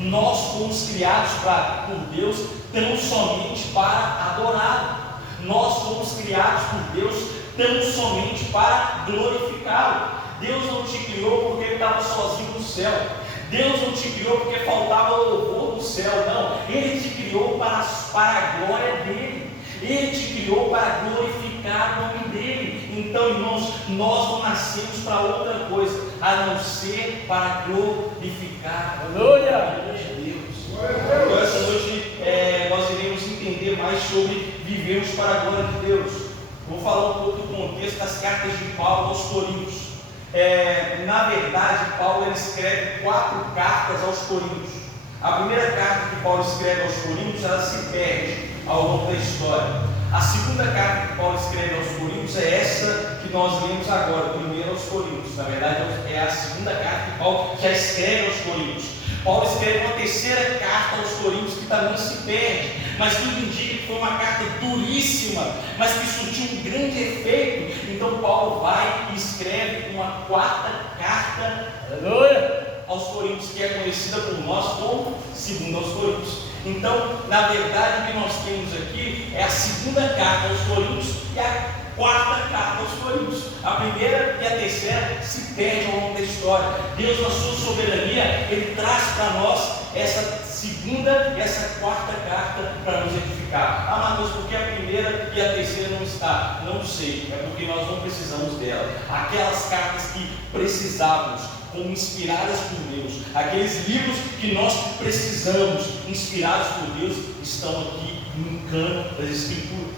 Nós fomos criados por Deus tão somente para adorar. Nós fomos criados por Deus tão somente para glorificá-lo. Deus não te criou porque ele estava sozinho no céu. Deus não te criou porque faltava louvor do céu, não. Ele te criou para a glória dele. Ele te criou para glorificar o nome dele. Então, irmãos, nós não nascemos para outra coisa a não ser para glorificar o nome de Deus. Então, essa noite nós iremos entender mais sobre vivermos para a glória de Deus. Vou falar um pouco do contexto das cartas de Paulo aos Coríntios. Na verdade, Paulo ele escreve 4 cartas aos Coríntios. A primeira carta que Paulo escreve aos Coríntios, ela se perde ao longo da história. A segunda carta que Paulo escreve aos Coríntios é essa que nós lemos agora, primeiro aos Coríntios. Na verdade, é a segunda carta que Paulo já escreve aos Coríntios. Paulo escreve uma terceira carta aos Coríntios que também se perde, mas tudo indica que foi uma carta duríssima, mas que surtiu um grande efeito. Então Paulo vai e escreve uma 4ª carta aos Coríntios, que é conhecida por nós como 2 aos Coríntios. Então, na verdade, o que nós temos aqui é a segunda carta aos Coríntios e a 4ª carta aos Coríntios. A primeira e a terceira se perdem ao longo da história. Deus, na sua soberania, Ele traz para nós essa segunda e essa 4ª carta para nos edificar. Mas por que a primeira e a terceira não está? Não sei, é porque nós não precisamos dela. Aquelas cartas que precisávamos, como inspiradas por Deus, aqueles livros que nós precisamos, inspirados por Deus, estão aqui no cano das Escrituras,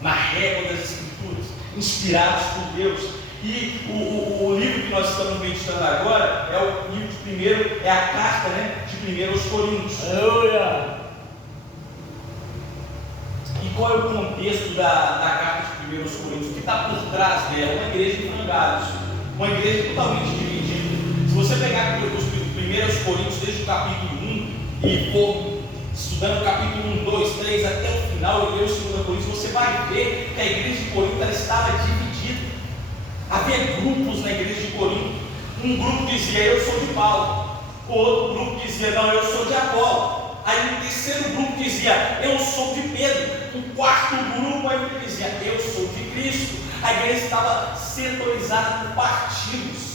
na régua das Escrituras, inspirados por Deus. E o livro que nós estamos meditando agora é o livro de primeiro, é a carta, de 1 aos Coríntios. Aleluia! E qual é o contexto da carta de 1 aos Coríntios? O que está por trás dela? Uma igreja de frangalhos, uma igreja totalmente dividida. Se você pegar os 1 Coríntios desde o capítulo 1 e for estudando o capítulo 1, 2, 3 até o final e ler o 2 Coríntios, você vai ver que a igreja de Corinto estava dividida. Havia grupos na igreja de Corinto. Um grupo dizia, eu sou de Paulo. O outro grupo dizia, não, eu sou de Apolo. Aí o terceiro grupo dizia, eu sou de Pedro. O quarto grupo ainda dizia, eu sou de Cristo. A igreja estava setorizada por partidos.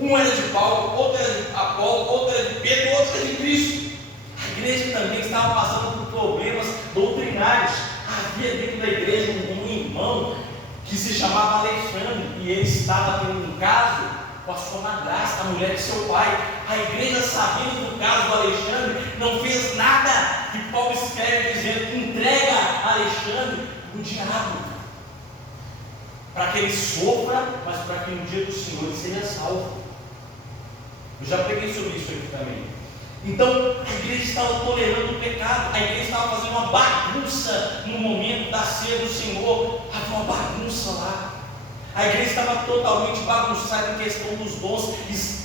Um era de Paulo, outro era de Apolo, outro era de Pedro, outro era de Cristo. A igreja também estava passando por problemas doutrinários. Havia dentro da igreja um irmão que se chamava Alexandre, e ele estava tendo um caso com a sua madrasta, a mulher de seu pai. A igreja, sabendo do caso do Alexandre, não fez nada que Paulo escreve dizendo, entrega Alexandre para o diabo, para que ele sofra, mas para que no dia do Senhor ele seja salvo. Eu já preguei sobre isso aqui também. Então, a igreja estava tolerando o pecado, a igreja estava fazendo uma bagunça no momento da ceia do Senhor. Havia uma bagunça lá. A igreja estava totalmente bagunçada em questão dos dons.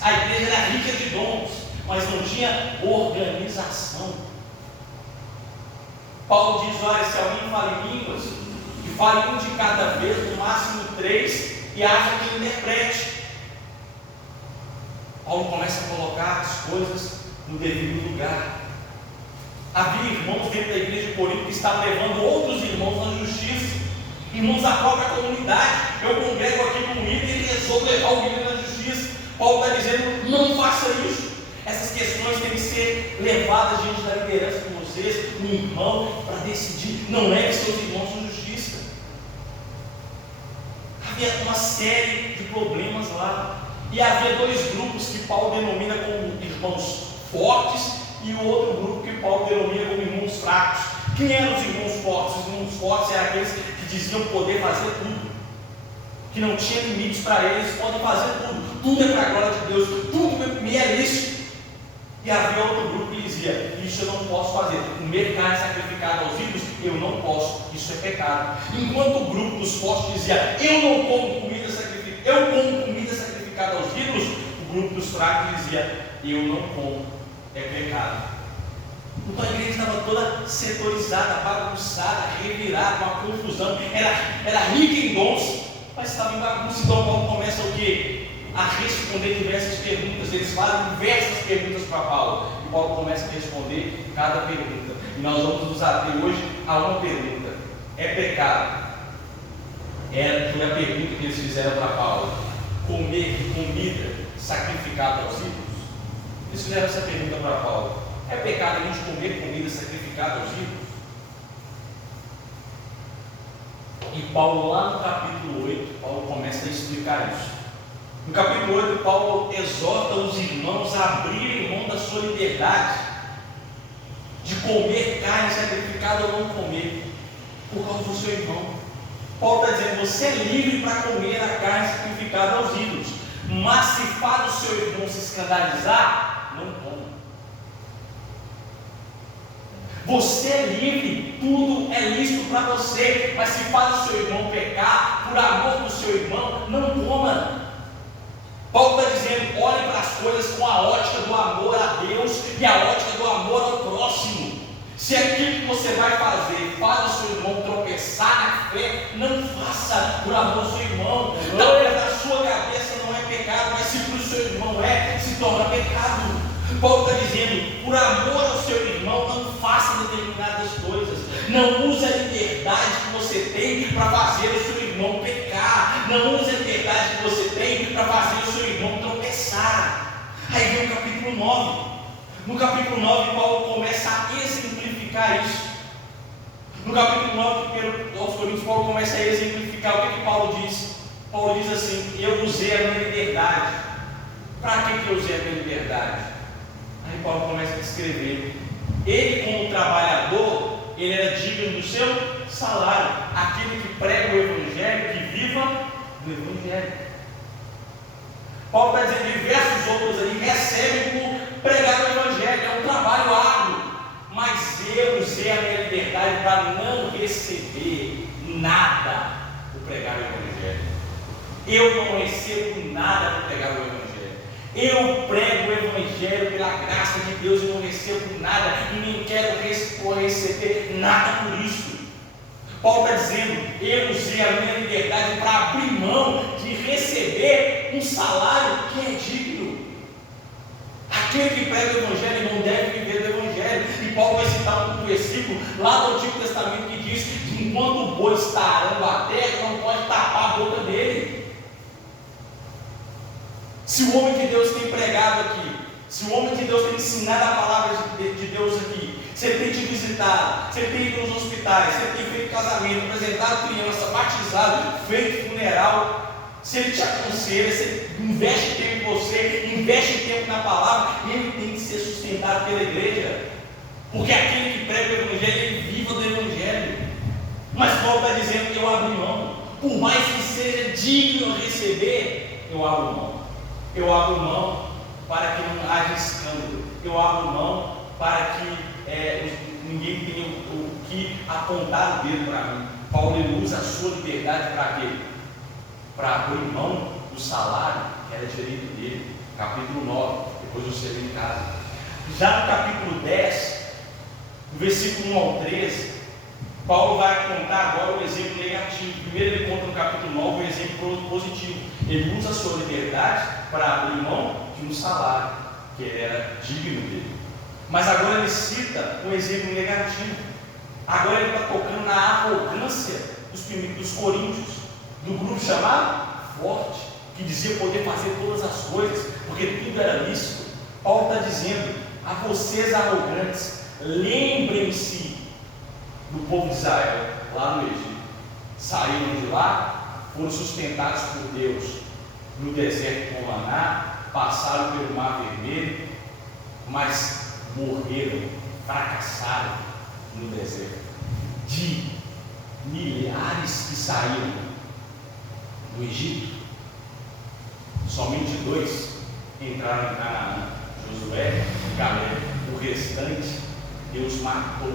A igreja era rica de dons, mas não tinha organização. Paulo diz, olha, se alguém fala em línguas, que fale um de cada vez, no máximo 3, e haja quem interprete. Paulo começa a colocar as coisas no devido lugar. Havia irmãos dentro da igreja de Corinto que estavam levando outros irmãos na justiça, irmãos da própria comunidade. Eu congrego aqui com o líder e ele resolve levar o líder na justiça. Paulo está dizendo, não faça isso. Essas questões têm que ser levadas diante da liderança de vocês, um irmão, para decidir. Não leve seus irmãos na justiça. Havia uma série de problemas lá. E havia 2 grupos que Paulo denomina como irmãos fortes e o outro grupo que Paulo denomina como irmãos fracos. Quem eram os irmãos fortes? Os irmãos fortes eram aqueles que diziam poder fazer tudo, que não tinha limites para eles, podem fazer tudo é para a glória de Deus, tudo me é lícito. E havia outro grupo que dizia, isso eu não posso fazer, comer carne sacrificada aos ídolos, eu não posso, isso é pecado. Enquanto o grupo dos fortes dizia, eu não como comida sacrificada, eu como comida sacrificada aos ídolos, o grupo dos fracos dizia, eu não como, é pecado. Então a igreja estava toda setorizada, bagunçada, revirada, uma confusão, era rica em dons, mas estava em bagunça. Então Paulo começa o quê? a responder diversas perguntas. Eles fazem diversas perguntas para Paulo, e Paulo começa a responder cada pergunta. E nós vamos nos ater hoje a uma pergunta: é pecado? Foi a pergunta que eles fizeram para Paulo: comer comida sacrificada aos ídolos? Eles fizeram essa pergunta para Paulo: é pecado a gente comer comida sacrificada aos ídolos? E Paulo, lá no capítulo 8, Paulo começa a explicar isso. No capítulo 8, Paulo exorta os irmãos a abrirem mão da sua liberdade de comer carne sacrificada ou não comer, por causa do seu irmão. Paulo está dizendo: você é livre para comer a carne sacrificada aos ídolos, mas se faz o seu irmão se escandalizar, não coma. Você é livre, tudo é lícito para você, mas se faz o seu irmão pecar, por amor do seu irmão, não coma. Paulo está dizendo: olhe para as coisas com a ótica do amor a Deus e a ótica do amor ao próximo. Se aquilo que você vai fazer faz o seu irmão tropeçar na fé, não faça por amor do seu irmão. Talvez na sua cabeça não é pecado, mas se para o seu irmão se torna pecado. Paulo está dizendo: por amor ao seu irmão, não faça determinadas coisas. Não use a liberdade que você tem para fazer o seu irmão pecar. Não use a liberdade que você tem para fazer o seu irmão tropeçar. Aí vem o capítulo 9. No capítulo 9, Paulo começa a exemplificar isso. No capítulo 9, aos Coríntios, Paulo começa a exemplificar. O que Paulo diz? Paulo diz assim: eu usei a minha liberdade. Para que eu usei a minha liberdade? Aí Paulo começa a descrever: ele, como trabalhador, ele era digno do seu salário. Aquele que prega o Evangelho, que viva do Evangelho. Paulo está dizendo: diversos outros ali recebem por pregar o Evangelho, é um trabalho árduo, mas eu usei a minha liberdade para não receber nada por pregar o Evangelho. Eu não recebo nada por pregar o Evangelho. Eu prego o Evangelho pela graça de Deus e não recebo nada, e nem quero receber nada por isso. Paulo está dizendo: eu usei a minha liberdade para abrir mão de receber um salário que é digno. Aquele que prega o Evangelho não deve viver do Evangelho. E Paulo vai citar um versículo lá do Antigo Testamento que diz que enquanto o boi está arando a terra, não pode tapar a boca dele. Se o homem de Deus tem pregado aqui, se o homem de Deus tem ensinado a palavra de Deus aqui, você tem te visitado, você tem ido nos hospitais, você tem feito casamento, apresentado criança, batizado, feito funeral, se ele te aconselha, você investe tempo em você, investe tempo na palavra, ele tem que ser sustentado pela igreja, porque aquele que prega o Evangelho, ele viva do Evangelho. Mas Paulo está dizendo: eu abro mão, por mais que seja digno de receber, eu abro mão. Eu abro mão para que não haja escândalo. Eu abro mão para que ninguém tenha o que apontar o dedo para mim. Paulo, ele usa a sua liberdade para quê? Para abrir mão do salário que era direito dele. Capítulo 9, depois você vê em casa. Já no capítulo 10, no versículo 1 ao 13, Paulo vai contar agora o exemplo negativo. Primeiro ele conta no capítulo 9 o exemplo positivo. Ele usa a sua liberdade para abrir mão de um salário que era digno dele. Mas agora ele cita um exemplo negativo. Agora ele está tocando na arrogância dos coríntios, do grupo chamado Forte, que dizia poder fazer todas as coisas, porque tudo era lícito. Paulo está dizendo a vocês arrogantes: lembrem-se do povo de Israel lá no Egito. Saíram de lá, foram sustentados por Deus no deserto com maná, passaram pelo mar vermelho, mas morreram, fracassaram no deserto. De milhares que saíram do Egito, somente 2 entraram em Canaã: Josué e Caleb. O restante Deus matou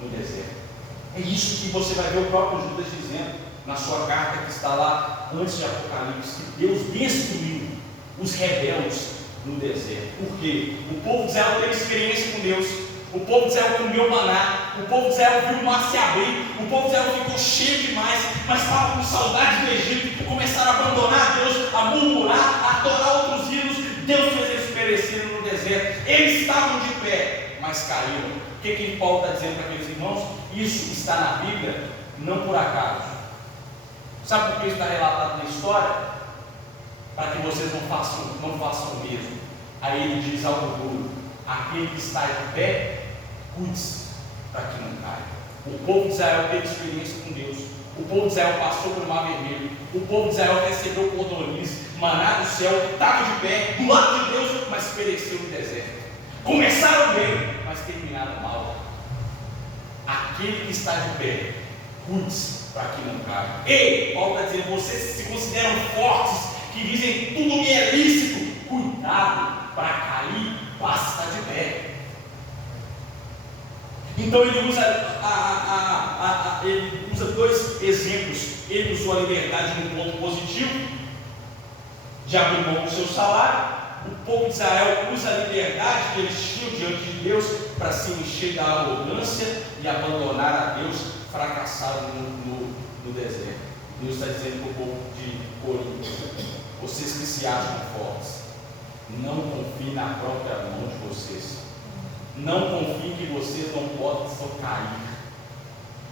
no deserto. É isso que você vai ver o próprio Judas dizendo na sua carta que está lá antes de Apocalipse, que Deus destruiu os rebeldes no deserto. Por quê? O povo de Israel teve experiência com Deus. O povo de Israel comeu maná, o povo de Israel viu o mar se abrir, o povo de Israel ficou cheio demais, mas estava com saudade do Egito, começaram a abandonar Deus, a murmurar, a adorar outros ídolos. Deus fez eles perecerem no deserto. Eles estavam de pé, mas caíram. O que Paulo está dizendo para aqueles irmãos? Isso está na Bíblia, não por acaso. Sabe por que isso está relatado na história? Para que vocês não façam o mesmo. Aí ele diz algo duro: aquele que está de pé, cuide-se para que não caia. O povo de Israel teve experiência com Deus. O povo de Israel passou pelo Mar Vermelho. O povo de Israel recebeu cordoniz, maná do céu, estava de pé, do lado de Deus, mas pereceu no deserto. Começaram bem, mas terminaram mal. Aquele que está de pé, cuide-se para que não caia. Ei, Paulo está dizendo: vocês se consideram fortes, que dizem tudo me é lícito. Cuidado para cair, basta estar de pé. Então ele usa dois exemplos. Ele usou a liberdade no ponto positivo, de abrir mão do seu salário. O povo de Israel usa a liberdade que eles tinham diante de Deus para se encher da arrogância e abandonar a Deus, fracassado no deserto. Deus está dizendo para o povo de Corinto: vocês que se acham fortes, não confiem na própria mão de vocês. Não confiem que vocês não podem só cair.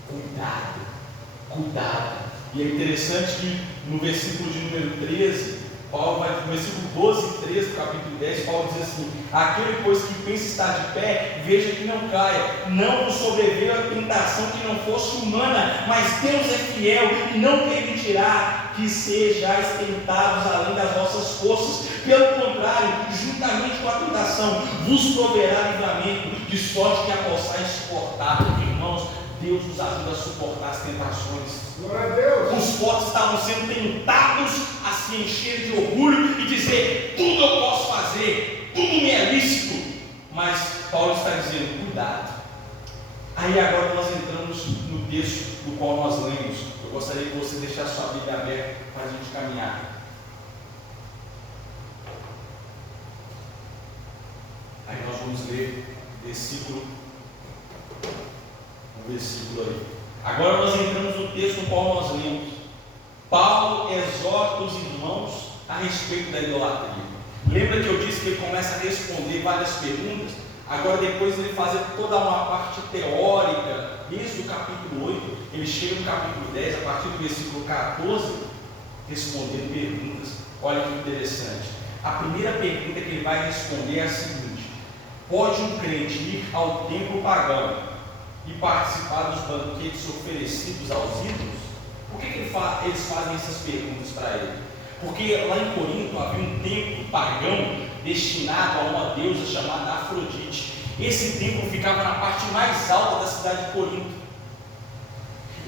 Cuidado. E é interessante que no versículo de número 13, Paulo vai, no versículo 12 e 13 do capítulo 10, Paulo diz assim: aquele pois que pensa estar de pé, veja que não caia, não vos sobreveio a tentação que não fosse humana, mas Deus é fiel e não permitirá que sejais tentados além das vossas forças. Pelo contrário, juntamente com a tentação, vos proverá livramento, de sorte que a possais suportar. Irmãos, Deus nos ajuda a suportar as tentações. Glória a Deus. Os fortes estavam sendo tentados a se encher de orgulho e dizer: tudo eu posso fazer, tudo me é lícito. Mas Paulo está dizendo: cuidado. Aí agora nós entramos no texto do qual nós lemos. Eu gostaria que você deixasse sua Bíblia aberta para a gente caminhar. Aí nós vamos ler versículo aí. Agora nós entramos no texto no qual nós lemos. Paulo exorta os irmãos a respeito da idolatria. Lembra que eu disse que ele começa a responder várias perguntas? Agora depois ele faz toda uma parte teórica, desde o capítulo 8, ele chega no capítulo 10, a partir do versículo 14, respondendo perguntas. Olha que interessante. A primeira pergunta que ele vai responder é a seguinte: pode um crente ir ao templo pagão e participar dos banquetes oferecidos aos ídolos? Por que eles fazem essas perguntas para ele? Porque lá em Corinto havia um templo pagão destinado a uma deusa chamada Afrodite. Esse templo ficava na parte mais alta da cidade de Corinto.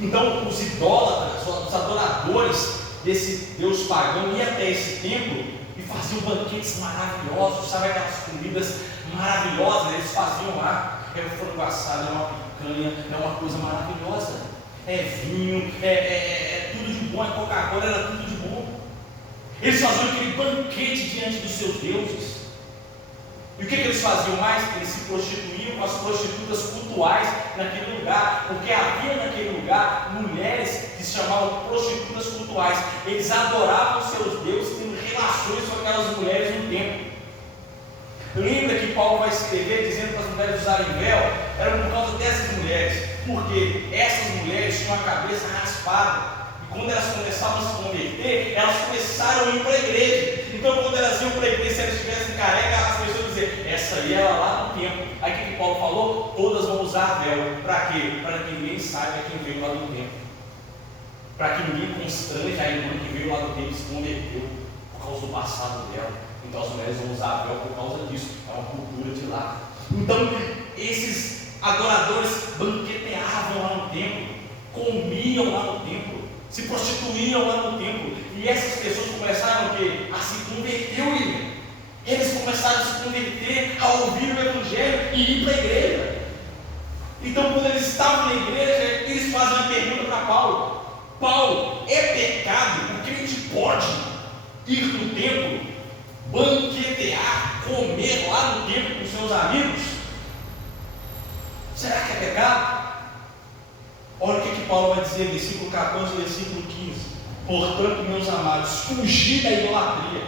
Então os idólatras, os adoradores desse deus pagão iam até esse templo e faziam banquetes maravilhosos, sabe, aquelas comidas maravilhosas eles faziam lá. É um frango assado, é uma picanha, é uma coisa maravilhosa. É vinho, é tudo de bom, é Coca-Cola, era tudo de bom. Eles faziam aquele banquete diante dos seus deuses. E o que eles faziam mais? Eles se prostituíam com as prostitutas cultuais naquele lugar, porque havia naquele lugar mulheres que se chamavam prostitutas cultuais. Eles adoravam seus deuses, tendo relações com aquelas mulheres no templo. Lembra que Paulo vai escrever dizendo para as mulheres usarem véu? Era por causa dessas mulheres, porque essas mulheres tinham a cabeça raspada. Quando elas começavam a se converter, elas começaram a ir para a igreja. Então, quando elas iam para a igreja, se elas estivessem careca, as pessoas diziam: essa aí ela lá no templo. Aí o que Paulo falou? Todas vão usar véu. Para quê? Para que ninguém saiba quem veio lá do templo. Para que ninguém constrange a irmã que veio lá do templo e se converteu por causa do passado dela. Então as mulheres vão usar véu por causa disso. É uma cultura de lá. Então, esses adoradores banqueteavam lá no templo, comiam lá no templo, se prostituíam lá no templo. E essas pessoas começaram o quê? A se converter, William. Eles começaram a se converter, a ouvir o Evangelho e ir para a igreja. Então, quando eles estavam na igreja, eles fazem uma pergunta para Paulo: Paulo, é pecado? O crente pode ir no templo, banquetear, comer lá no templo com seus amigos? Será que é pecado? Olha o que Paulo vai dizer, versículo 14, versículo 15. Portanto, meus amados, fugi da idolatria.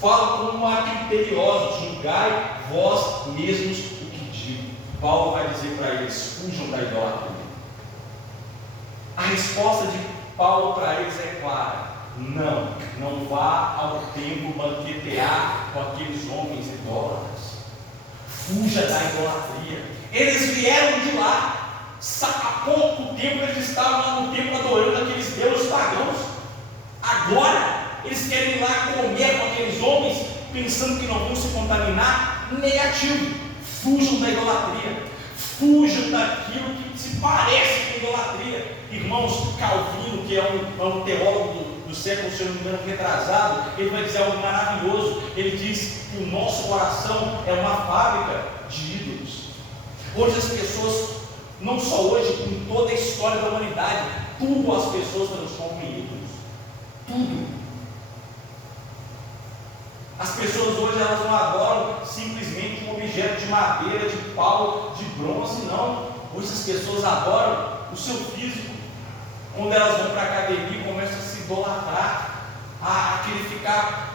Fala como a criteriosos, julgai vós mesmos o que digo. Paulo vai dizer para eles: fujam da idolatria. A resposta de Paulo para eles é clara: não vá ao templo banquetear com aqueles homens idólatras. Fuja da idolatria. Eles vieram de lá. Há pouco tempo eles estavam lá no templo adorando aqueles deuses pagãos. Agora eles querem ir lá comer com aqueles homens, pensando que não vão se contaminar. Negativo. Fujam da idolatria. Fujam daquilo que se parece com idolatria. Irmãos, Calvino, que é um teólogo do século, se eu não me engano, retrasado, ele vai dizer algo maravilhoso. Ele diz que o nosso coração é uma fábrica de ídolos. Hoje as pessoas, não só hoje, em toda a história da humanidade, tudo as pessoas transformam em ídolos. Tudo. As pessoas hoje, elas não adoram simplesmente um objeto de madeira, de pau, de bronze, não. Hoje as pessoas adoram o seu físico. Quando elas vão para a academia, começam a se idolatrar, a querer ficar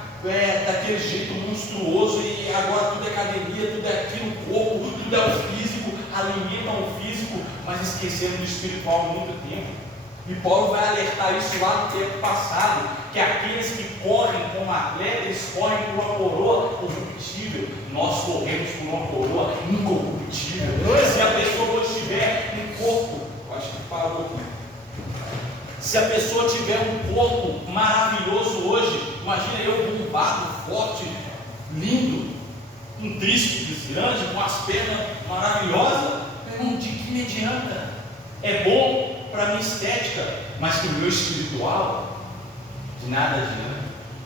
daquele jeito monstruoso, e agora tudo é academia, tudo é aquilo, o corpo, tudo é o físico, alimentam o físico, mas esqueceram do espiritual há muito tempo. E Paulo vai alertar isso lá no tempo passado, que aqueles que correm como atletas, eles correm por uma coroa corruptível. Nós corremos por uma coroa incorruptível. Se a pessoa hoje tiver um corpo, eu acho que parou aqui. Se a pessoa tiver um corpo maravilhoso hoje, imagina eu bombado, forte, lindo, um tríceps grande, com as pernas maravilhosas, de que me adianta? É bom para a minha estética, mas para o meu espiritual, de nada adianta.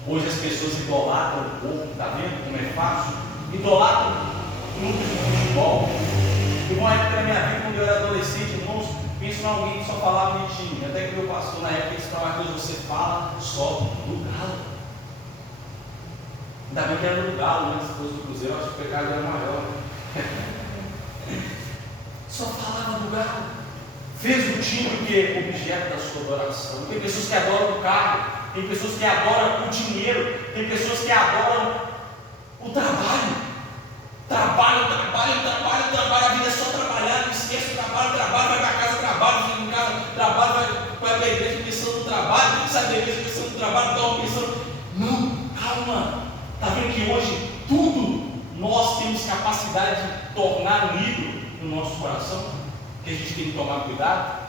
Hoje as pessoas idolatram o corpo, está vendo como é fácil? Idolatram clubes de futebol. Teve uma época na minha vida, quando eu era adolescente, irmãos, penso em alguém que só falava de time. Até que meu pastor, na época, disse para uma coisa: você fala só do Galo. Ainda bem que era do Galo, né? Se fosse do Cruzeiro, eu acho que o pecado era maior. Só falava do Galo. Fez o time o quê? Objeto da sua adoração. Tem pessoas que adoram o carro, tem pessoas que adoram o dinheiro, tem pessoas que adoram o trabalho. Trabalho, a vida é só trabalhar, não esquece o trabalho, vai para casa, trabalho, fica em casa, trabalho, vai para a igreja pensando no trabalho, sai da igreja pensando no trabalho, estão pensando. Não, calma. Está vendo que hoje tudo nós temos capacidade de tornar um ídolo no nosso coração, que a gente tem que tomar cuidado?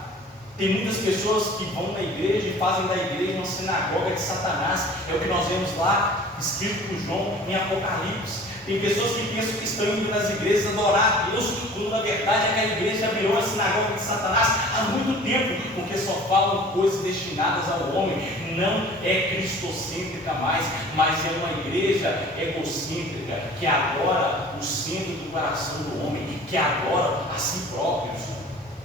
Tem muitas pessoas que vão na igreja e fazem da igreja uma sinagoga de Satanás. É o que nós vemos lá, escrito por João em Apocalipse. Tem pessoas que pensam que estão indo nas igrejas adorar a Deus, quando na verdade aquela igreja virou uma sinagoga de Satanás há muito tempo, porque só falam coisas destinadas ao homem. Não é cristocêntrica mais, mas é uma igreja egocêntrica, que adora o centro do coração do homem, que adora a si próprios.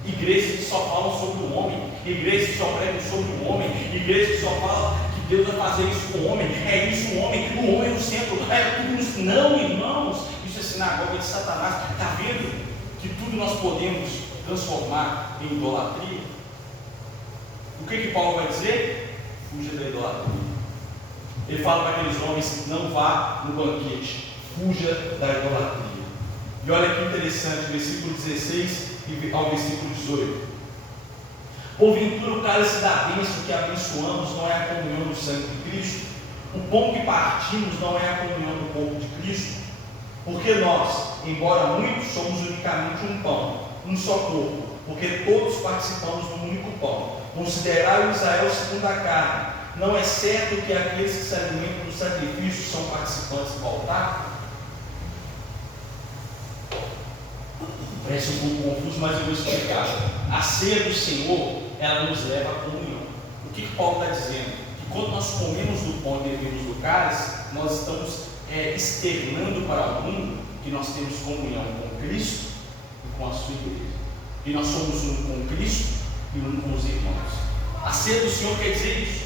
Igrejas que só falam sobre o homem, igrejas que só pregam sobre o homem, igrejas que só falam que Deus vai fazer isso com o homem, é isso o homem no centro, é tudo isso. Não, irmãos, isso é sinagoga de Satanás. Está vendo que tudo nós podemos transformar em idolatria? O que Paulo vai dizer? Fuja da idolatria. Ele fala para aqueles homens: não vá no banquete, fuja da idolatria. E olha que interessante, versículo 16 ao versículo 18. Porventura o cálice da bênção que abençoamos não é a comunhão do sangue de Cristo? O pão que partimos não é a comunhão do corpo de Cristo? Porque nós, embora muitos, somos unicamente um pão, um só corpo, porque todos participamos de um único pão. Considerai o Israel segundo a carne. Não é certo que aqueles que se alimentam do sacrifício são participantes do altar? Parece um pouco confuso, mas eu vou explicar. A ceia do Senhor, ela nos leva à comunhão. O que Paulo está dizendo? Que quando nós comemos do pão e bebemos do cálice, nós estamos externando para o mundo que nós temos comunhão com Cristo e com a sua igreja. E nós somos um com Cristo e um com os irmãos. A ceia do Senhor quer dizer isso.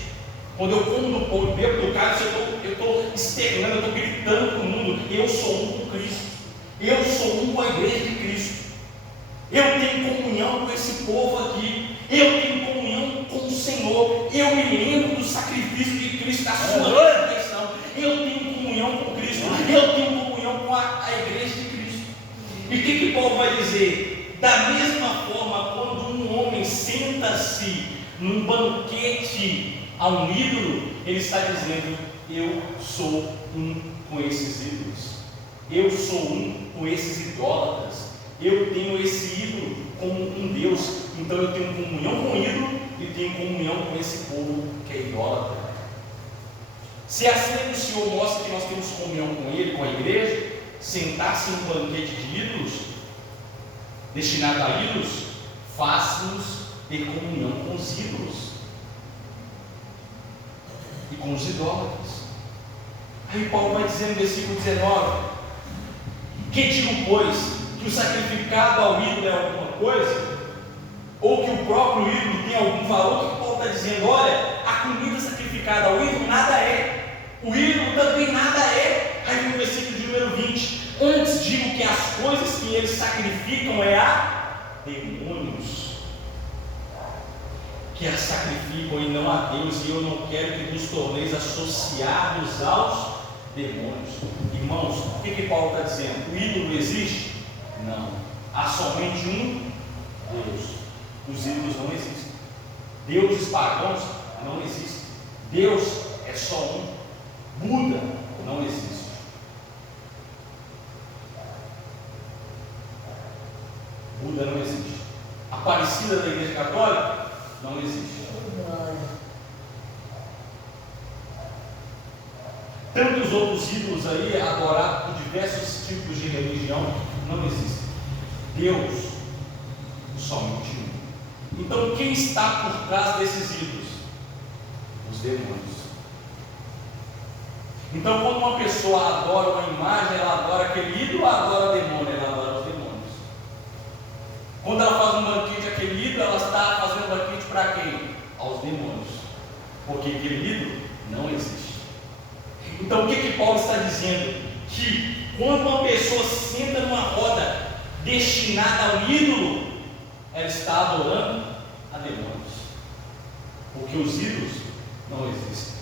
Quando eu como do pão e bebo do cálice, eu estou externando, eu estou gritando para o mundo: eu sou um com Cristo. Eu sou um com a igreja de Cristo. Eu tenho comunhão com esse povo aqui. Eu tenho comunhão com o Senhor. Eu me lembro do sacrifício de Cristo, da sua ressurreição. Eu tenho comunhão com Cristo. Eu tenho comunhão com a igreja de Cristo. E o que Paulo vai dizer? Da mesma forma, quando um homem senta-se num banquete a um ídolo, ele está dizendo: eu sou um com esses ídolos. Eu sou um com esses idólatras. Eu tenho esse ídolo como um Deus. Então eu tenho comunhão com o ídolo e tenho comunhão com esse povo que é idólatra. Se assim o Senhor mostra que nós temos comunhão com Ele, com a igreja, sentar-se em um banquete de ídolos, destinado a ídolos, faz-nos ter comunhão com os ídolos e com os idólatras. Aí Paulo vai dizer no versículo 19: que digo, pois, que o sacrificado ao ídolo é alguma coisa? Ou que o próprio ídolo tem algum valor? O que Paulo está dizendo? Olha, a comida sacrificada ao ídolo nada é. O ídolo também nada é. Aí no versículo de número 20: antes digo que as coisas que eles sacrificam é a demônios, que as sacrificam e não a Deus, e eu não quero que nos torneis associados aos demônios. Irmãos, o que Paulo está dizendo? O ídolo existe? Não. Há somente um Deus. Os ídolos não existem. Deuses pagãos não existem. Deus é só um. Buda não existe. Buda não existe. Aparecida da Igreja Católica não existe. Tantos outros ídolos aí, adorados por diversos tipos de religião, não existem. Deus, somente um. Então, quem está por trás desses ídolos? Os demônios. Então, quando uma pessoa adora uma imagem, ela adora aquele ídolo ou adora o demônio? Ela adora os demônios. Quando ela faz um banquete àquele ídolo, ela está fazendo um banquete para quem? Aos demônios. Porque aquele ídolo não existe. Então, o que Paulo está dizendo? Que quando uma pessoa senta numa roda destinada ao ídolo, ela está adorando a demônios. Porque os ídolos não existem.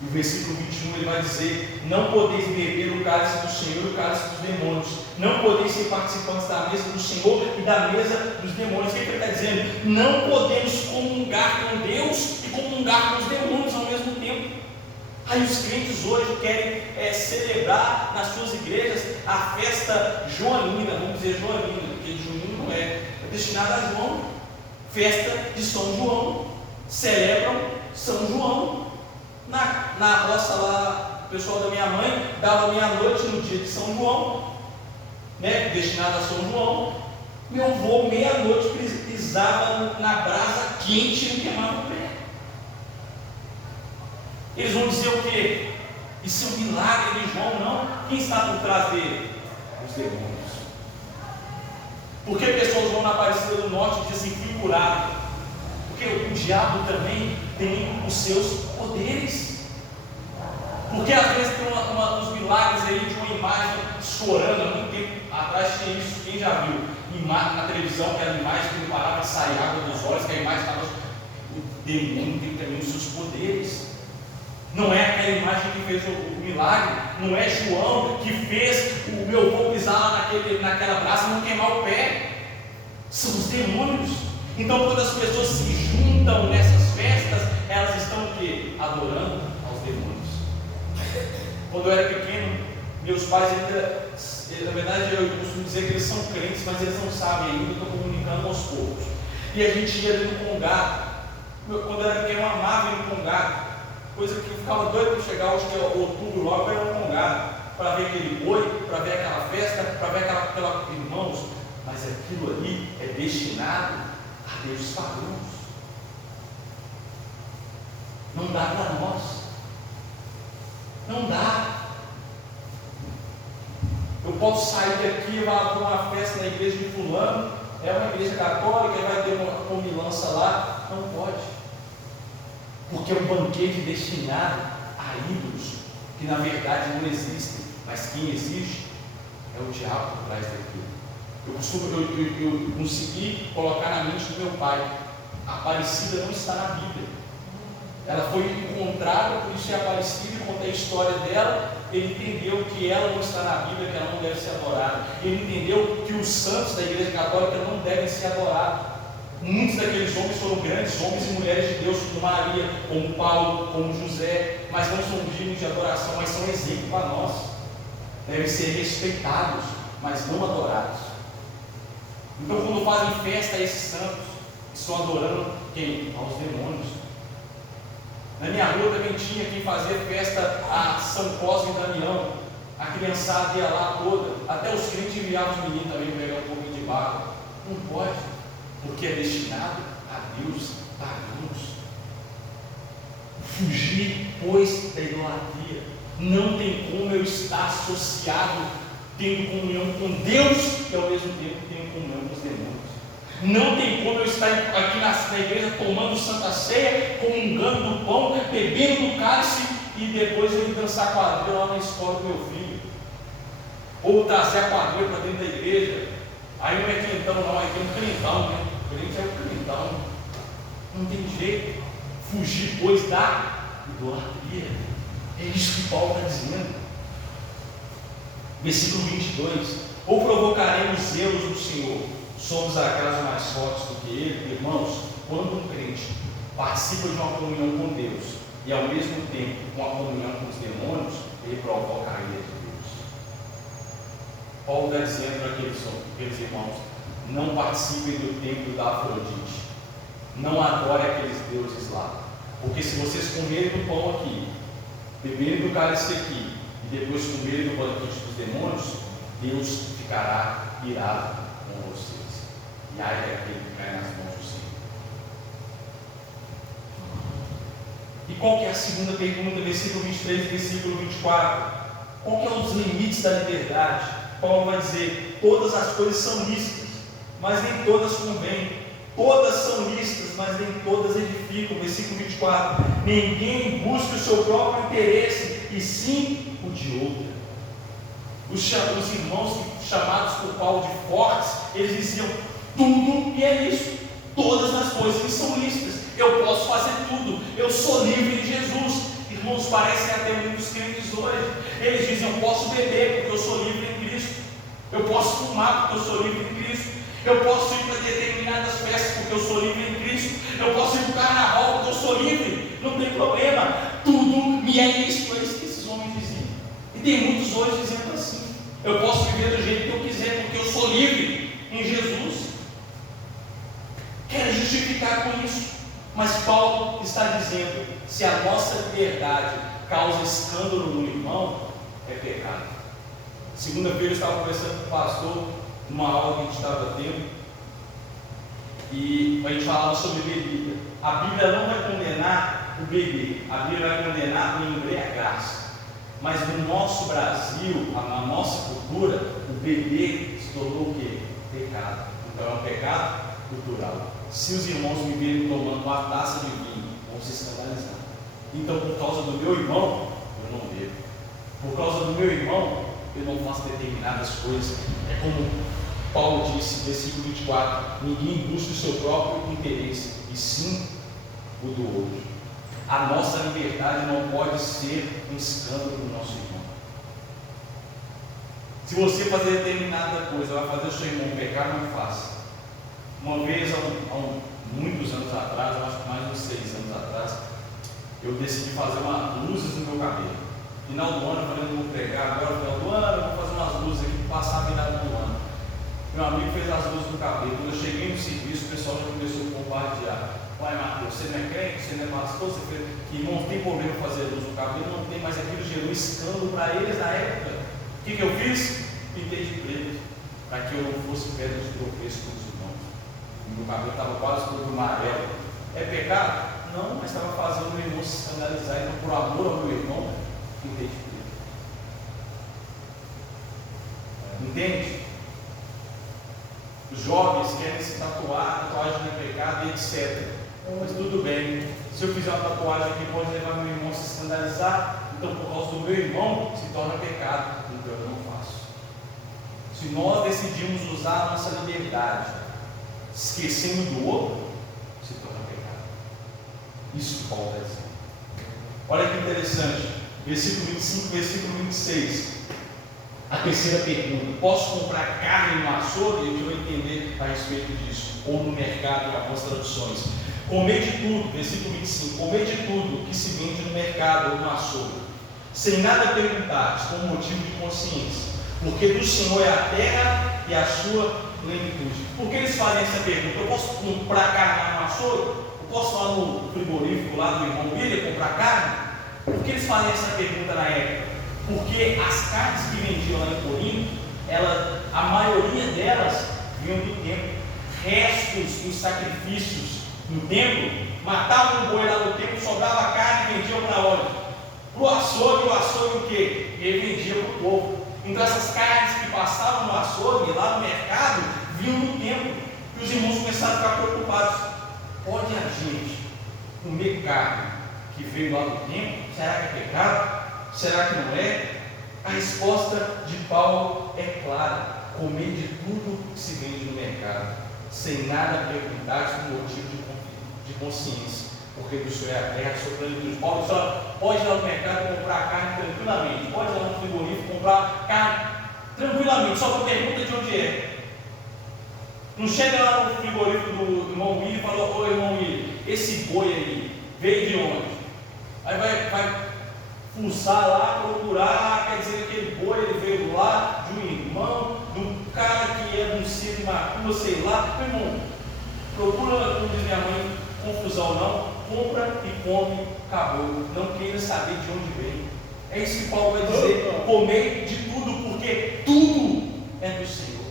E o versículo 21 ele vai dizer: não podeis beber o cálice do Senhor e o cálice dos demônios. Não podeis ser participantes da mesa do Senhor e da mesa dos demônios. O que ele está dizendo? Não podemos comungar com Deus e comungar com os demônios ao mesmo tempo. Aí os crentes hoje querem celebrar nas suas igrejas a festa joanina, vamos dizer joanina, porque de junho não é destinada a João. Festa de São João. Celebram São João. Na roça lá, o pessoal da minha mãe dava meia-noite no dia de São João, né, destinado a São João. Meu avô, meia-noite, pisava na brasa quente e não queimava o pé. Eles vão dizer o quê? Isso é um milagre de João? Não. Quem está por trás dele? Os demônios. Porque pessoas vão na Aparecida do Norte e dizem: fui curado. Porque o diabo também tem os seus poderes. Porque às vezes tem uns milagres aí de uma imagem chorando. Há muito tempo atrás tinha isso, quem já viu? Na televisão, que era a imagem que não parava de sair água dos olhos, que a imagem estava. O demônio tem também os seus poderes. Não é aquela imagem que fez o milagre, não é João que fez o meu avô pisar lá naquela praça e não queimar o pé. São os demônios. Então, quando as pessoas se juntam nessas festas, elas estão o quê? Adorando aos demônios. Quando eu era pequeno, meus pais ainda, na verdade eu costumo dizer que eles são crentes, mas eles não sabem ainda, estou comunicando aos poucos. E a gente ia no congado. Quando eu era pequeno, eu amava ir no congado. Coisa que eu ficava doido para chegar, acho que é outubro, logo para ir no congado, para ver aquele boi, para ver aquela festa, para ver aquela irmãos. Mas aquilo ali é destinado a deuses pagãos. Não dá para nós. Não dá. Eu posso sair daqui e vou para uma festa na igreja de fulano, é uma igreja católica, e vai ter uma comilança lá. Não pode. Porque é um banquete destinado a ídolos, que na verdade não existem, mas quem existe é o diabo por trás daquilo. Eu consegui colocar na mente do meu pai: a Aparecida não está na Bíblia. Ela foi encontrada, por isso é Aparecida, e contei a história dela. Ele entendeu que ela não está na Bíblia, que ela não deve ser adorada. Ele entendeu que os santos da Igreja Católica não devem ser adorados. Muitos daqueles homens foram grandes homens e mulheres de Deus, como Maria, como Paulo, como José, mas não são dignos de adoração, mas são exemplo para nós. Devem ser respeitados, mas não adorados. Então, quando fazem festa a esses santos, estão adorando quem? Aos demônios. Na minha rua também tinha quem fazia festa a São Cosme e Damião. A criançada ia lá toda, até os crentes enviavam os meninos também pegar um pouquinho de barro. Não pode, porque é destinado a Deus pagãos. Fugir, pois, da idolatria. Não tem como eu estar associado, tendo comunhão com Deus e ao mesmo tempo tendo comunhão com os demônios. Não tem como eu estar aqui na igreja tomando santa ceia, comungando do pão, bebendo do cálice e depois eu ir dançar quadrilha lá na escola do meu filho, ou trazer a quadrilha para dentro da igreja. Aí não é quentão não, aí tem um crentão, né? O crente é o crentão. Não tem jeito. Fugir, pois, da idolatria. É isso que Paulo está dizendo. Versículo 22. Ou provocaremos zelos do Senhor? Somos acaso mais fortes do que ele? Irmãos, quando um crente participa de uma comunhão com Deus e ao mesmo tempo com a comunhão com os demônios, ele provoca a ira de Deus. Paulo está dizendo para aqueles irmãos: não participem do templo da Afrodite, não adorem aqueles deuses lá, porque se vocês comerem do pão aqui, beberem do cálice aqui e depois comerem do banquete dos demônios, Deus ficará irado com vocês. E aí é aquele que cai nas mãos do Senhor. E qual que é a segunda pergunta, versículo 23 e versículo 24? Qual que é os limites da liberdade? Paulo vai dizer: todas as coisas são lícitas, mas nem todas convêm. Todas são lícitas, mas nem todas edificam. Versículo 24: ninguém busca o seu próprio interesse, e sim o de outra. Os irmãos chamados por Paulo de fortes, eles diziam: tudo e é isso, todas as coisas são lícitas, eu posso fazer tudo, eu sou livre em Jesus. Irmãos, parecem até muitos crentes hoje. Eles dizem: eu posso beber porque eu sou livre em Cristo, eu posso fumar porque eu sou livre em Cristo, eu posso ir para determinadas festas porque eu sou livre em Cristo, eu posso ir para o carnaval porque eu sou livre, não tem problema, tudo me é lícito. É isso que esses homens diziam, e tem muitos hoje dizendo assim: eu posso viver do jeito que eu quiser porque eu sou livre em Jesus. Querem justificar com isso, mas Paulo está dizendo: se a nossa liberdade causa escândalo no irmão, é pecado. Segunda-feira eu estava conversando com o pastor numa aula que a gente estava tendo, e a gente falava sobre bebida. A Bíblia não vai condenar o beber, a Bíblia vai condenar o embriagar-se. Mas no nosso Brasil, na nossa cultura, o beber se tornou o quê? Pecado. Então é um pecado cultural. Se os irmãos me verem tomando uma taça de vinho, vão se escandalizar. Então, por causa do meu irmão, eu não bebo. Por causa do meu irmão, eu não faço determinadas coisas. É como Paulo disse, versículo 24: ninguém busca o seu próprio interesse, e sim o do outro. A nossa liberdade não pode ser um escândalo do nosso irmão. Se você fazer determinada coisa, vai fazer o seu irmão pecar, não faça. Uma vez, há muitos anos atrás, acho que mais de 6 anos atrás, eu decidi fazer umas luzes no meu cabelo. Final do ano, eu falei: não vou pregar agora, final do ano, eu vou fazer umas luzes aqui para passar a virada do ano. Meu amigo fez as luzes no cabelo. Quando eu cheguei no serviço, o pessoal já começou a compartilhar: uai, Mateus, você não é crente, você não é pastor, você fez... Irmão, não tem problema fazer luz no cabelo, não tem, mas aquilo gerou escândalo para eles na época. O que eu fiz? Pintei de preto, para que eu não fosse pedra de tropeço com os irmãos. Meu cabelo estava quase todo amarelo. É pecado? Não, mas estava fazendo o meu irmão se escandalizar. Então, por amor ao meu irmão, pintei de preto. Entende? Os jovens querem se tatuar, tatuagem não é pecado e etc. Mas tudo bem, se eu fizer uma tatuagem que pode levar meu irmão a se escandalizar, então por causa do meu irmão se torna pecado, então eu não faço. se nós decidimos usar a nossa liberdade, esquecendo do outro, se torna pecado. Isso que Paulo está dizendo. Olha que interessante, versículo 25, versículo 26. A terceira pergunta: posso comprar carne no açougue? Eu vou entender a respeito disso, ou no mercado, em algumas traduções. Comer de tudo, versículo 25, comer de tudo que se vende no mercado ou no açougue, sem nada perguntar, com motivo de consciência, porque do Senhor é a terra e a sua plenitude. Por que eles fazem essa pergunta? Eu posso comprar carne lá no açougue? Eu posso ir lá no frigorífico lá do irmão William comprar carne? Por que eles fazem essa pergunta na época? Porque as carnes que vendiam lá em Corinto, a maioria delas vinham do templo, restos dos sacrifícios no templo. Matavam um boi lá no templo, sobrava carne e vendiam para onde? Para o açougue o quê? Ele vendia para o povo. Então essas carnes que passavam no açougue, lá no mercado, vinham do templo. E os irmãos começaram a ficar preocupados: pode a gente comer carne que veio lá do templo? Será que é pecado? Será que não é? A resposta de Paulo é clara: comer de tudo que se vende no mercado, sem nada perguntar com motivo de consciência, porque do Senhor é a terra, a sua plenitude. Paulo só pode ir lá no mercado comprar carne tranquilamente, pode ir lá no frigorífico comprar carne tranquilamente, só que pergunta de onde é. Não chega lá no frigorífico do irmão William e fala: ô irmão William, esse boi aí veio de onde? Aí vai fuçar lá, procurar, quer dizer que aquele boi ele veio lá de um irmão, do cara que é de um circo de macumba, sei lá. Meu irmão, procura, como diz minha mãe, confusão não, compra e come, acabou. Não queira saber de onde veio. É isso que Paulo vai dizer: comer de tudo, porque tudo é do Senhor.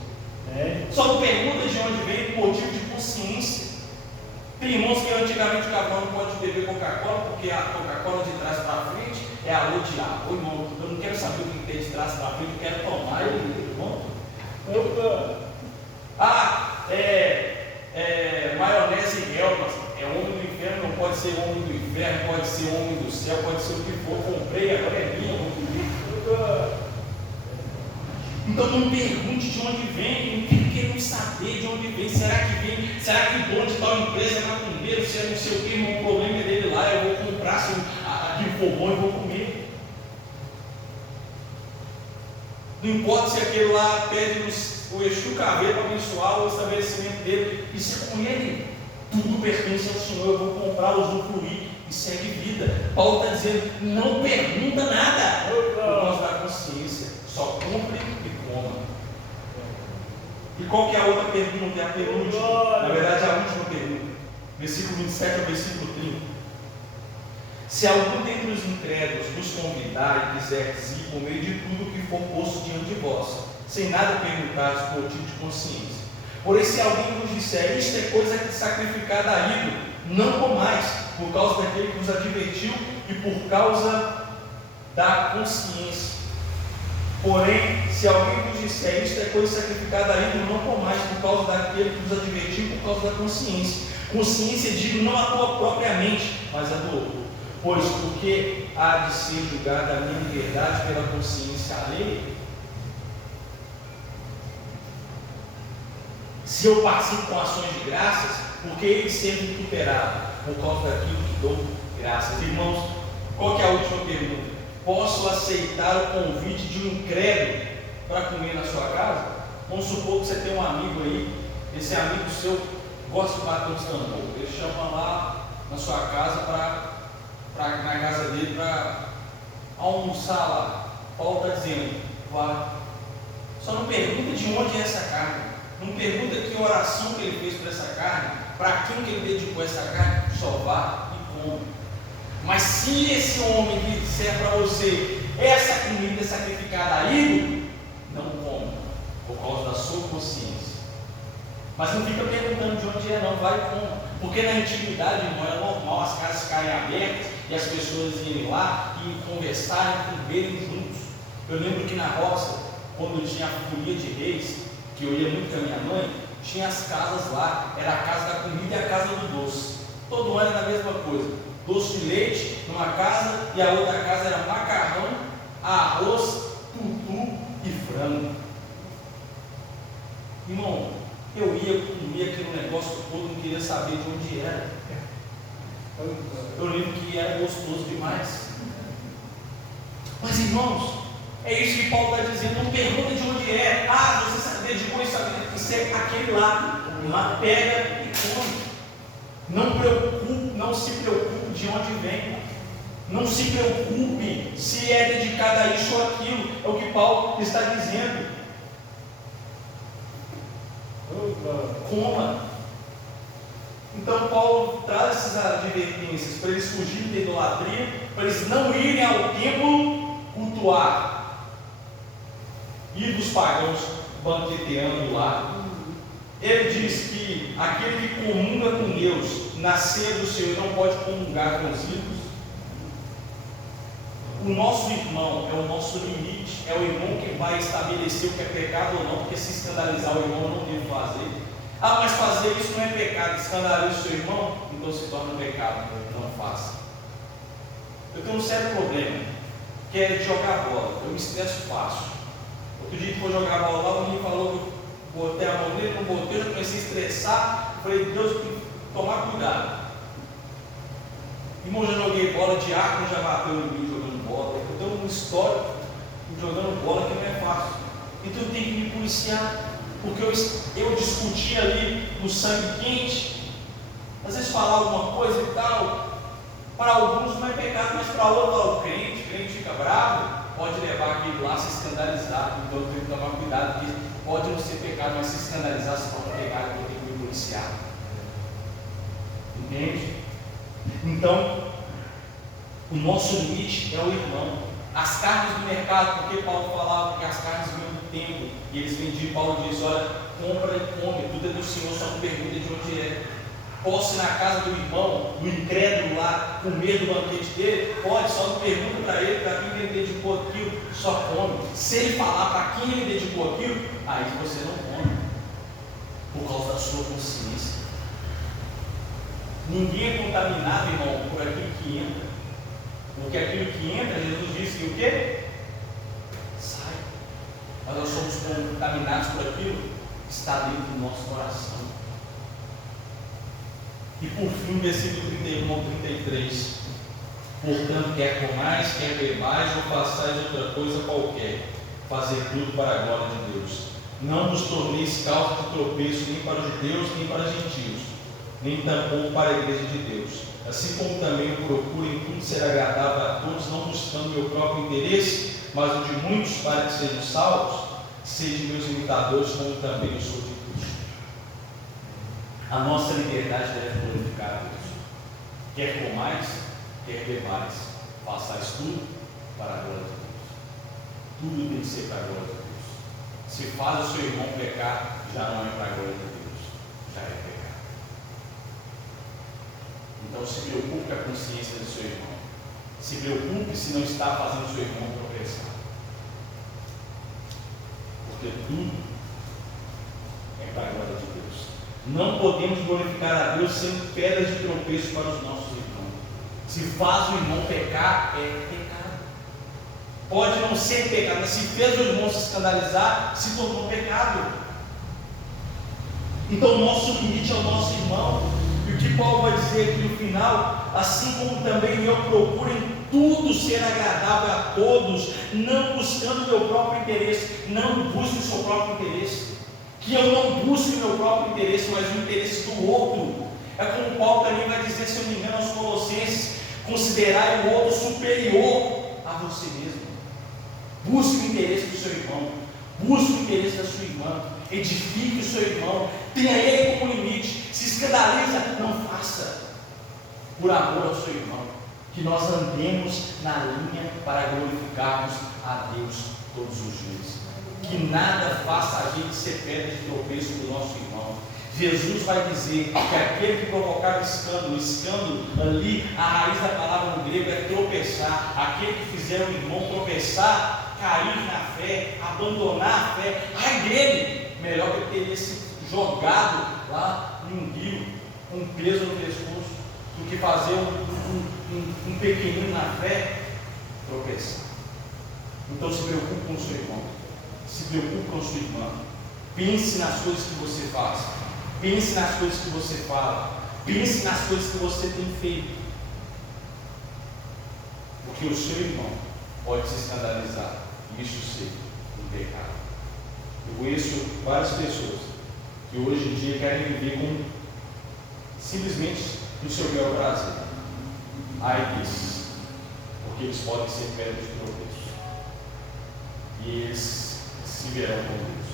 Só não pergunta de onde veio por motivo de consciência. Tem irmãos que antigamente o cabrão não pode beber Coca-Cola, porque a Coca-Cola de trás para frente é a lua de água. Ô irmão, eu não quero saber o que tem de trás para frente, eu quero tomar ele, irmão. Maionese e Helmas, é homem do inferno, não pode ser homem do inferno, pode ser homem do céu, pode ser o que for. Comprei, agora é minha. Então não pergunte de onde vem, não fique querendo saber de onde vem. Será que o dono de tal empresa é macumbeiro? Se é não sei o que, irmão, o problema é dele lá, eu vou comprar, se aquilo for bom, eu vou comer. Não importa se aquele lá pede o Exu Caveiro para abençoar o estabelecimento dele, isso é com ele. Tudo pertence ao Senhor, eu vou comprar, usufruir e segue vida. Paulo está dizendo: não pergunta nada por causa da consciência, só cumpre e coma. E qual que é a outra pergunta? É a penúltima, na verdade a última pergunta, versículo 27 ao versículo 30. Se algum dentre os incrédulos nos convidar e quiser ir comer de tudo que for posto diante de vós, sem nada perguntar por motivo de consciência. Porém, se alguém vos disser: isto é coisa sacrificada a ídolo, não comais, por causa daquele que vos advertiu e por causa da consciência. Porém, se alguém vos disser: isto é coisa sacrificada a ídolo, não comais, por causa daquele que vos advertiu e por causa da consciência. Consciência, digo, não a tua própria mente, mas a do outro. Pois o que há de ser julgada a minha liberdade pela consciência alheia? Se eu participo com ações de graças, porque ele sempre vituperado por causa daquilo que dou graças. Irmãos, qual que é a última pergunta? Posso aceitar o convite de um incrédulo para comer na sua casa? Vamos supor que você tem um amigo aí, esse amigo seu gosta de bater os tambor, ele chama lá na sua casa na casa dele para almoçar lá. Paulo está dizendo: vá. Só não pergunta de onde é essa carne, não pergunta que oração que ele fez por essa carne, para quem que ele dedicou essa carne, só vá e come. Mas se esse homem disser para você: essa comida é sacrificada a ídolo, não come, por causa da sua consciência. Mas não fica perguntando de onde é, não, vai e come. Porque na antiguidade, irmão, era normal as casas ficarem abertas e as pessoas irem lá e conversarem, comerem juntos. Eu lembro que na roça, quando tinha a folia de reis, que eu ia muito com a minha mãe, tinha as casas lá, era a casa da comida e a casa do doce. Todo ano era a mesma coisa: doce de leite numa casa e a outra casa era macarrão, arroz, tutu e frango. Irmão, eu ia comer aquele negócio todo, não queria saber de onde era. Eu lembro que era gostoso demais. Mas, irmãos, é isso que Paulo está dizendo. Não pergunta de onde é. Ah, você se dedicou isso é aquele lá. Lá pega e come. Não se preocupe de onde vem. Não se preocupe se é dedicado a isso ou aquilo. É o que Paulo está dizendo. Coma. Então Paulo traz essas advertências para eles fugirem da idolatria, para eles não irem ao templo cultuar. E dos pagãos banqueteando lá. Ele diz que aquele que comunga com Deus na ceia do Senhor não pode comungar com os ídolos. O nosso irmão é o nosso limite, é o irmão que vai estabelecer o que é pecado ou não, porque se escandalizar o irmão não deve fazer. Ah, mas fazer isso não é pecado, escandalizar o seu irmão, então se torna pecado, não faça. Eu tenho um sério problema, que é de jogar bola, eu me estresso fácil. Outro dia que foi jogar bola lá, o menino falou que eu botei a mão nele, não botei, eu já comecei a estressar, falei, Deus, tem que tomar cuidado. Irmão, já joguei bola, diácono já bateu em mim jogando bola, eu tenho uma história jogando bola que não é fácil, então eu tenho que me policiar, porque eu discuti ali no sangue quente, às vezes falar alguma coisa e tal, para alguns não é pecado, mas para outros, o crente fica bravo, pode levar aquilo lá, se escandalizar, então eu tenho que tomar cuidado, porque pode não ser pecado, mas se escandalizar, se for pecado, eu tenho que me policiar, entende? Então, o nosso limite é o irmão. As carnes do mercado, porque Paulo falava que as carnes vinham do templo, e eles vendiam, Paulo diz, olha, compra e come, tudo é do Senhor, só não pergunta de onde é. Posso ir na casa do irmão, do incrédulo lá, comer do banquete dele? Pode, só não pergunta para ele, para quem ele dedicou aquilo, só come. Se ele falar para quem ele dedicou aquilo, aí você não come, por causa da sua consciência. Ninguém é contaminado, irmão, por aquilo que entra. Porque aquilo que entra, Jesus disse que o quê? Sai. Mas nós somos contaminados por aquilo que está dentro do nosso coração. E por fim, versículo 31 ao 33. Portanto, quer comais, quer bebais, ou façais outra coisa qualquer, fazer tudo para a glória de Deus. Não vos torneis causa de tropeço nem para os judeus, nem para os gentios, nem tampouco para a igreja de Deus. Assim como também eu procuro em tudo ser agradável a todos, não buscando meu próprio interesse, mas o de muitos para que sejam salvos, sejam meus imitadores, como também eu sou de Cristo. A nossa liberdade deve glorificar a Deus. Quer comais, quer bebais, façais tudo para a glória de Deus. Tudo tem que ser para a glória de Deus. Se faz o seu irmão pecar, já não é para a glória de Deus, já é pecado. Então se preocupe com a consciência do seu irmão. Se preocupe se não está fazendo o seu irmão tropeçar. Porque tudo é para a glória de Deus. Não podemos glorificar a Deus sendo pedras de tropeço para os nossos irmãos. Se faz o irmão pecar, é pecado. Pode não ser pecado, mas se fez o irmão se escandalizar, se tornou pecado. Então o nosso limite é o nosso irmão. E o que Paulo vai dizer aqui no final, assim como também eu procuro em tudo ser agradável a todos, não buscando o meu próprio interesse. Não busque o seu próprio interesse. Que eu não busque o meu próprio interesse, mas o interesse do outro. É como Paulo também vai dizer, se eu não me engano, aos Colossenses: considerai o outro superior a você mesmo. Busque o interesse do seu irmão, busque o interesse da sua irmã, edifique o seu irmão, tenha ele como limite. Se escandaliza, não faça, por amor ao seu irmão. Que nós andemos na linha para glorificarmos a Deus todos os dias. Que nada faça a gente ser pedra de tropeço do nosso irmão. Jesus vai dizer que aquele que provocar escândalo ali, a raiz da palavra no grego é tropeçar. Aquele que fizer o irmão tropeçar, cair na fé, abandonar a fé, ai dele, melhor que ele teria sido jogado lá em um rio, com um peso no pescoço, do que fazer um pequenino na fé tropeçar. Então se preocupe com o seu irmão, se preocupe com a sua irmã, Pense nas coisas que você faz. Pense nas coisas que você fala. Pense nas coisas que você tem feito. Porque o seu irmão pode se escandalizar e isso ser um pecado. Eu conheço várias pessoas que hoje em dia querem viver com simplesmente no seu bel prazer. Ai desses, porque eles podem ser pedra de tropeço. E eles se verão com Deus.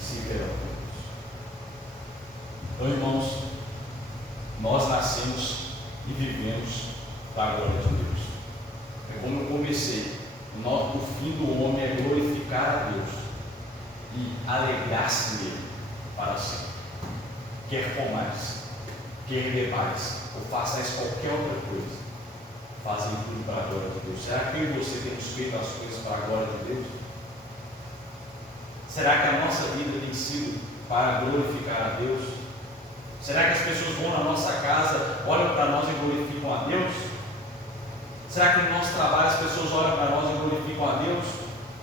Se verão com Deus. Então, irmãos, nós nascemos e vivemos para a glória de Deus. É como eu comecei. O fim do homem é glorificar a Deus e alegrar-se nele para sempre. Quer comais, quer bebais, ou façais qualquer outra coisa, fazem tudo para a glória de Deus. Será que eu e você temos feito as coisas para a glória de Deus? Será que a nossa vida tem sido para glorificar a Deus? Será que as pessoas vão na nossa casa, olham para nós e glorificam a Deus? Será que no nosso trabalho as pessoas olham para nós e glorificam a Deus?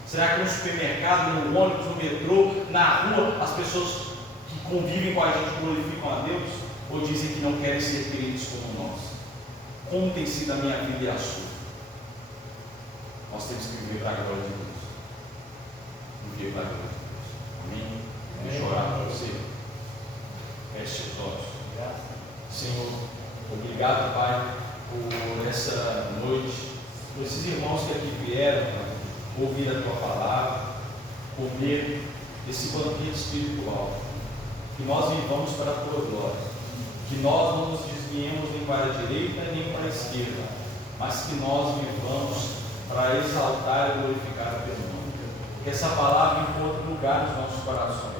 Será que no supermercado, no ônibus, no metrô, na rua, as pessoas que convivem com a gente glorificam a Deus? Ou dizem que não querem ser queridos como nós? Como tem sido a minha vida e a sua? Nós temos que viver para a glória de Deus. Viver para a glória de Deus. Amém? Deixa eu orar para você. Feche seus olhos. Senhor, obrigado, Pai, por essa noite, por esses irmãos que aqui vieram, Pai, ouvir a Tua palavra, comer esse banquete espiritual. Que nós vivamos para a Tua glória. Que nós não nos desviemos nem para a direita nem para a esquerda, mas que nós vivamos para exaltar e glorificar o Teu nome. Que essa palavra encontre lugar nos nossos corações.